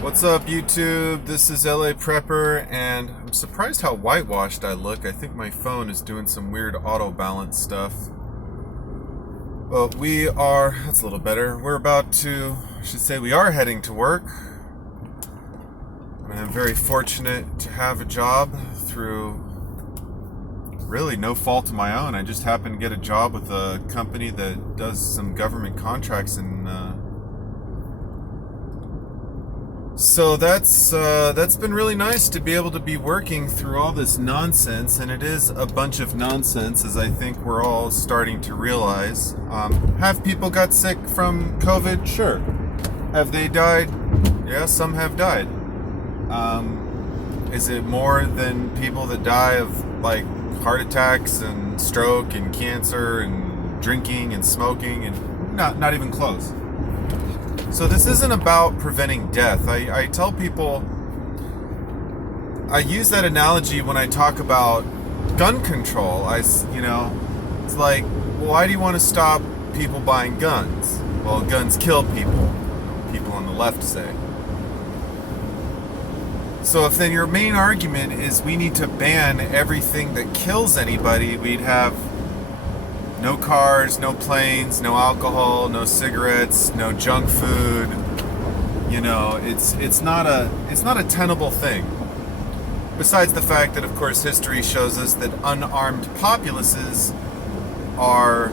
What's up, YouTube? This is LA Prepper, and I'm surprised how whitewashed I look. I think my phone is doing some weird auto balance stuff. But that's a little better. We are heading to work. And I'm very fortunate to have a job through really no fault of my own. I just happened to get a job with a company that does some government contracts so that's been really nice to be able to be working through all this nonsense, and it is a bunch of nonsense, as I think we're all starting to realize. Have people got sick from COVID? Sure. Have they died? Yeah, some have died. Is it more than people that die of like heart attacks and stroke and cancer and drinking and smoking? And not even close. So this isn't about preventing death. I tell people, I use that analogy when I talk about gun control. It's like, well, why do you want to stop people buying guns? Well, guns kill people. People on the left say. So if then your main argument is we need to ban everything that kills anybody, we'd have no cars, no planes, no alcohol, no cigarettes, no junk food. It's not a tenable thing. Besides the fact that, of course, history shows us that unarmed populaces are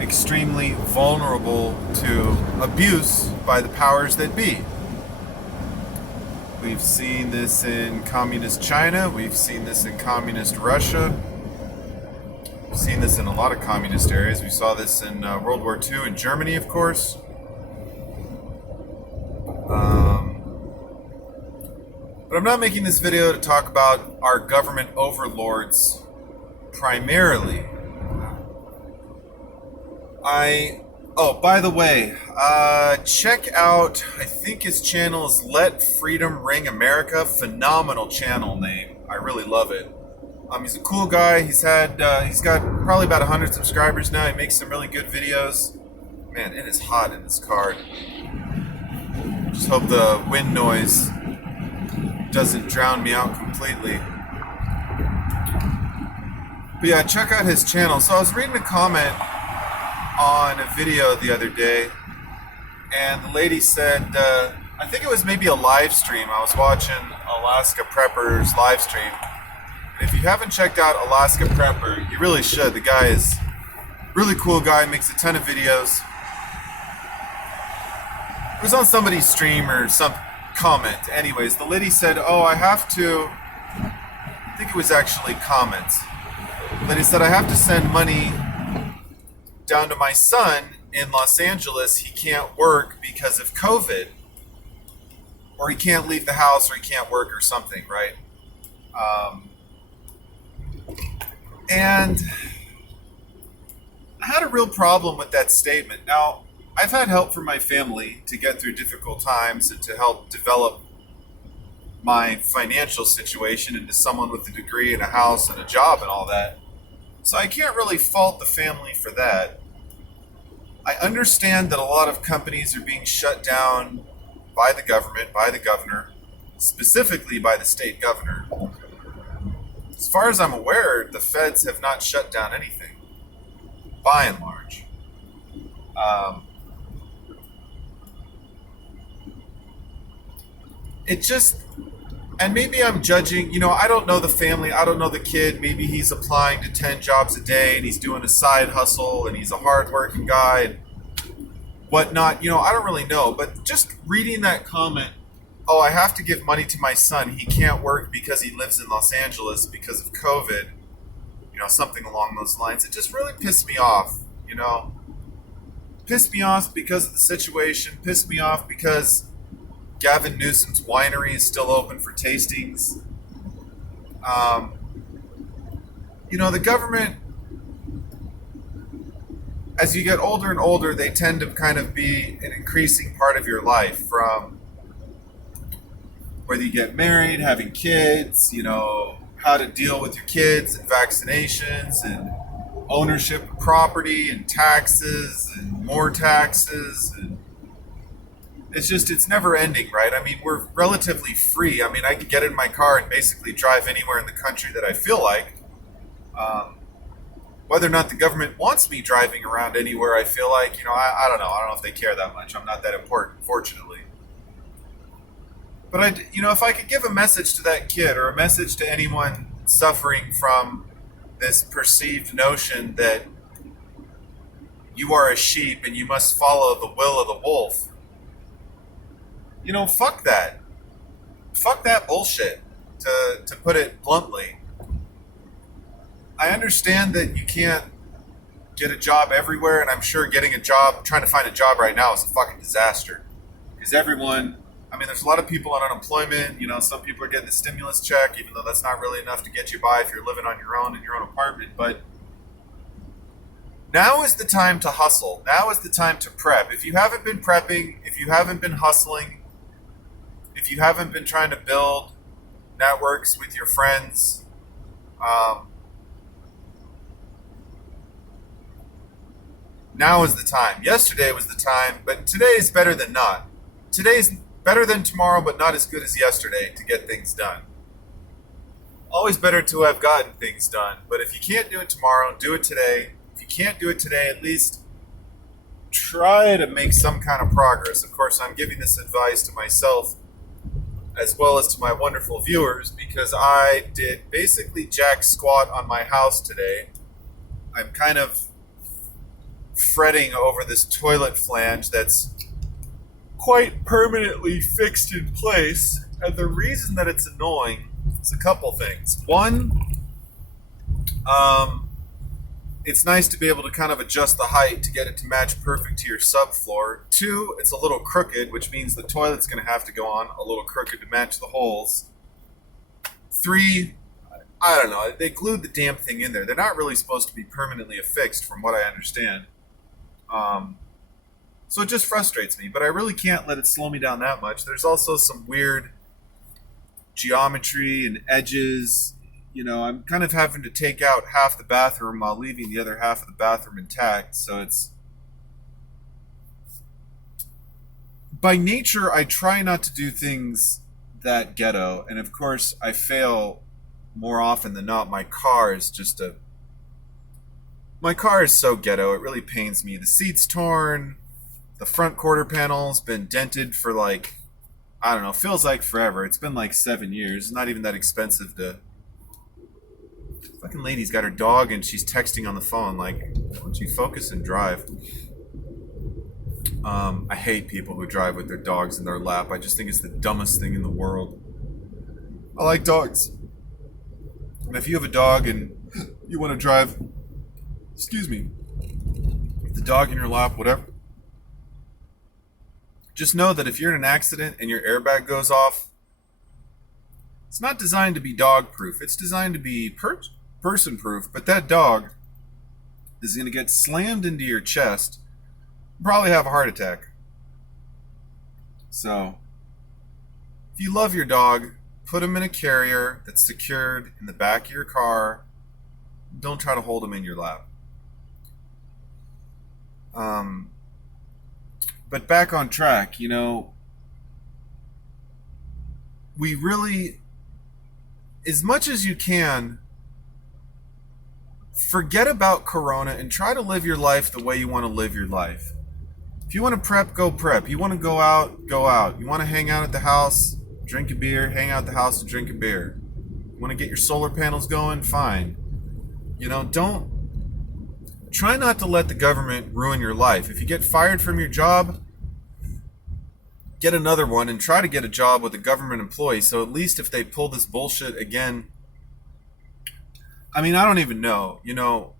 extremely vulnerable to abuse by the powers that be. We've seen this in communist China. We've seen this in communist Russia. We've seen this in a lot of communist areas. We saw this in World War II in Germany, of course. But I'm not making this video to talk about our government overlords primarily. By the way, check out, I think his channel is Let Freedom Ring America. Phenomenal channel name. I really love it. He's a cool guy. He's got probably about 100 subscribers now. He makes some really good videos. Man, it is hot in this car. Just hope the wind noise doesn't drown me out completely. But yeah, check out his channel. So I was reading a comment on a video the other day, and the lady said, I think it was maybe a live stream. I was watching Alaska Prepper's live stream. If you haven't checked out Alaska Prepper, you really should. The guy is a really cool guy, makes a ton of videos. It was on somebody's stream or some comment. Anyways, the lady said, I think it was actually comments. The lady said, I have to send money down to my son in Los Angeles. He can't work because of COVID. Or he can't leave the house, or he can't work or something, right? And I had a real problem with that statement. Now, I've had help from my family to get through difficult times and to help develop my financial situation into someone with a degree and a house and a job and all that. So I can't really fault the family for that. I understand that a lot of companies are being shut down by the government, by the governor, specifically by the state governor. As far as I'm aware, the feds have not shut down anything, by and large. And maybe I'm judging, I don't know the family, I don't know the kid. Maybe he's applying to 10 jobs a day and he's doing a side hustle and he's a hardworking guy and whatnot. I don't really know. But just reading that comment, I have to give money to my son. He can't work because he lives in Los Angeles because of COVID. Something along those lines. It just really pissed me off, Pissed me off because of the situation. Pissed me off because Gavin Newsom's winery is still open for tastings. The government, as you get older and older, they tend to kind of be an increasing part of your life, from whether you get married, having kids, how to deal with your kids and vaccinations and ownership of property and taxes and more taxes. it's never ending, right? I mean, we're relatively free. I mean, I can get in my car and basically drive anywhere in the country that I feel like. Um, Whether or not the government wants me driving around anywhere I feel like, I don't know. I don't know if they care that much. I'm not that important, fortunately. But if I could give a message to that kid or a message to anyone suffering from this perceived notion that you are a sheep and you must follow the will of the wolf, fuck that. Fuck that bullshit, to put it bluntly. I understand that you can't get a job everywhere, and I'm sure trying to find a job right now is a fucking disaster. Because there's a lot of people on unemployment. Some people are getting the stimulus check, even though that's not really enough to get you by if you're living on your own in your own apartment. But now is the time to hustle. Now is the time to prep. If you haven't been prepping, if you haven't been hustling, if you haven't been trying to build networks with your friends, now is the time. Yesterday was the time, but today is better than not. Today's better than tomorrow, but not as good as yesterday to get things done. Always better to have gotten things done, but if you can't do it tomorrow, do it today. If you can't do it today, at least try to make some kind of progress. Of course, I'm giving this advice to myself as well as to my wonderful viewers because I did basically jack squat on my house today. I'm kind of fretting over this toilet flange that's quite permanently fixed in place, and the reason that it's annoying is a couple things. One, it's nice to be able to kind of adjust the height to get it to match perfect to your subfloor. Two, it's a little crooked, which means the toilet's going to have to go on a little crooked to match the holes. Three, I don't know, they glued the damn thing in there. They're not really supposed to be permanently affixed from what I understand. So it just frustrates me, but I really can't let it slow me down that much. There's also some weird geometry and edges. I'm kind of having to take out half the bathroom while leaving the other half of the bathroom intact. So it's... By nature, I try not to do things that ghetto. And of course, I fail more often than not. My car is so ghetto, it really pains me. The seat's torn. The front quarter panel's been dented for I don't know, feels like forever. It's been 7 years. It's not even that expensive to... Fucking lady's got her dog and she's texting on the phone. Why don't you focus and drive? I hate people who drive with their dogs in their lap. I just think it's the dumbest thing in the world. I like dogs. And if you have a dog and you want to drive, excuse me, the dog in your lap, whatever, just know that if you're in an accident and your airbag goes off, it's not designed to be dog proof. It's designed to be person proof, but that dog is going to get slammed into your chest, probably have a heart attack. So, if you love your dog, put him in a carrier that's secured in the back of your car. Don't try to hold him in your lap. But back on track, we really, as much as you can, forget about Corona and try to live your life the way you want to live your life. If you want to prep, go prep. You want to go out, go out. You want to hang out at the house, drink a beer, hang out at the house and drink a beer. You want to get your solar panels going, fine. Try not to let the government ruin your life. If you get fired from your job, get another one and try to get a job with a government employee. So at least if they pull this bullshit again, I don't even know.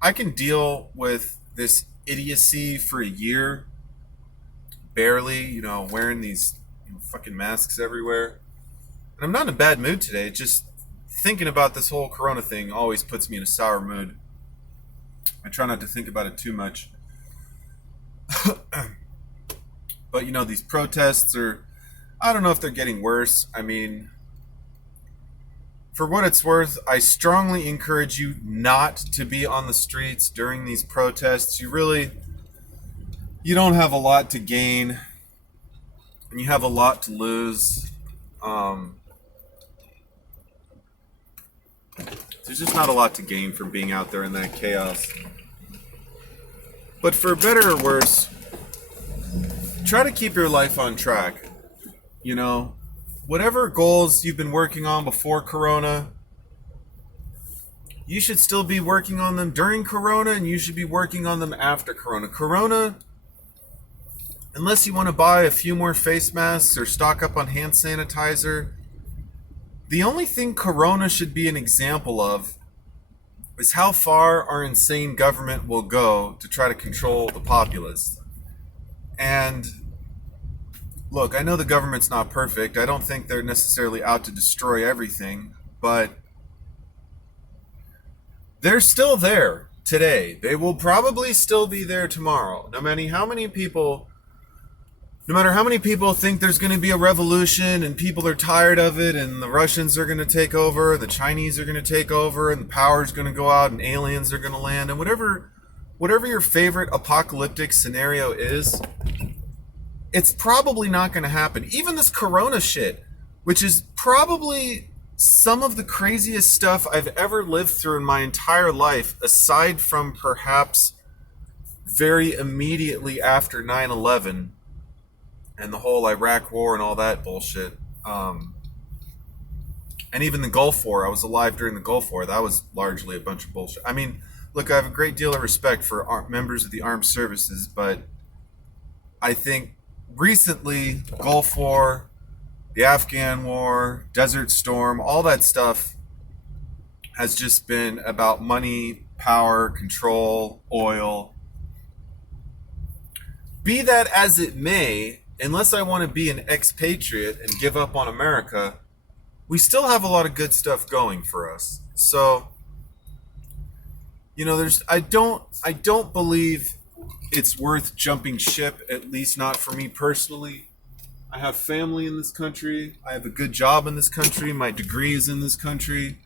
I can deal with this idiocy for a year, barely, wearing these fucking masks everywhere. And I'm not in a bad mood today. Just thinking about this whole Corona thing always puts me in a sour mood. I try not to think about it too much. But, these protests I don't know if they're getting worse. For what it's worth, I strongly encourage you not to be on the streets during these protests. You don't have a lot to gain. and you have a lot to lose. Um, there's just not a lot to gain from being out there in that chaos. But for better or worse, try to keep your life on track. You know, whatever goals you've been working on before Corona, you should still be working on them during Corona, and you should be working on them after Corona. Corona, unless you want to buy a few more face masks or stock up on hand sanitizer, the only thing Corona should be an example of is how far our insane government will go to try to control the populace. And look, I know the government's not perfect. I don't think they're necessarily out to destroy everything, but they're still there today. They will probably still be there tomorrow. No matter how many people think there's going to be a revolution and people are tired of it and the Russians are going to take over, the Chinese are going to take over, and the power's going to go out and aliens are going to land, and whatever your favorite apocalyptic scenario is, it's probably not going to happen. Even this Corona shit, which is probably some of the craziest stuff I've ever lived through in my entire life, aside from perhaps very immediately after 9/11 and the whole Iraq War and all that bullshit. And even the Gulf War. I was alive during the Gulf War. That was largely a bunch of bullshit. I mean, look, I have a great deal of respect for members of the armed services, but I think recently, Gulf War, the Afghan War, Desert Storm, all that stuff has just been about money, power, control, oil. Be that as it may, unless I want to be an expatriate and give up on America, we still have a lot of good stuff going for us. So, I don't believe it's worth jumping ship, at least not for me personally. I have family in this country. I have a good job in this country. My degree is in this country.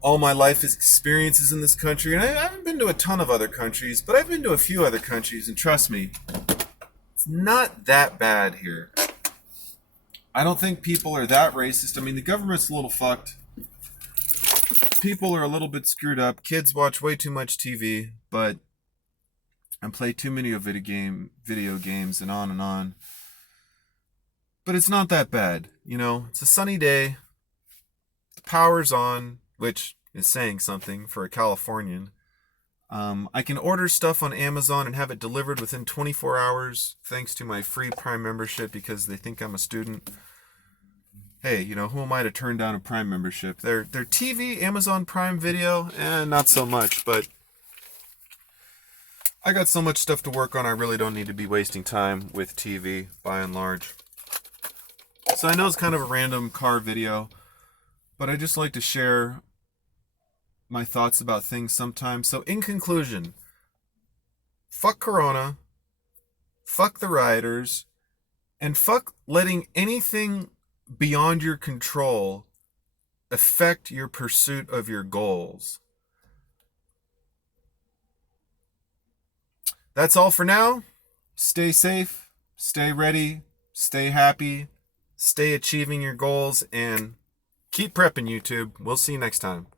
All my life experiences in this country. And I haven't been to a ton of other countries, but I've been to a few other countries, and trust me, it's not that bad here. I don't think people are that racist. I mean, the government's a little fucked. People are a little bit screwed up. Kids watch way too much TV, and play too many video games, and on and on. But it's not that bad. It's a sunny day. The power's on, which is saying something for a Californian. I can order stuff on Amazon and have it delivered within 24 hours thanks to my free Prime membership because they think I'm a student. Hey, who am I to turn down a Prime membership? Their TV, Amazon Prime Video, not so much, but I got so much stuff to work on, I really don't need to be wasting time with TV, by and large. So I know it's kind of a random car video, but I just like to share my thoughts about things sometimes. So in conclusion, fuck Corona, fuck the rioters, and fuck letting anything beyond your control affect your pursuit of your goals. That's all for now. Stay safe, stay ready, stay happy, stay achieving your goals, and keep prepping, YouTube. We'll see you next time.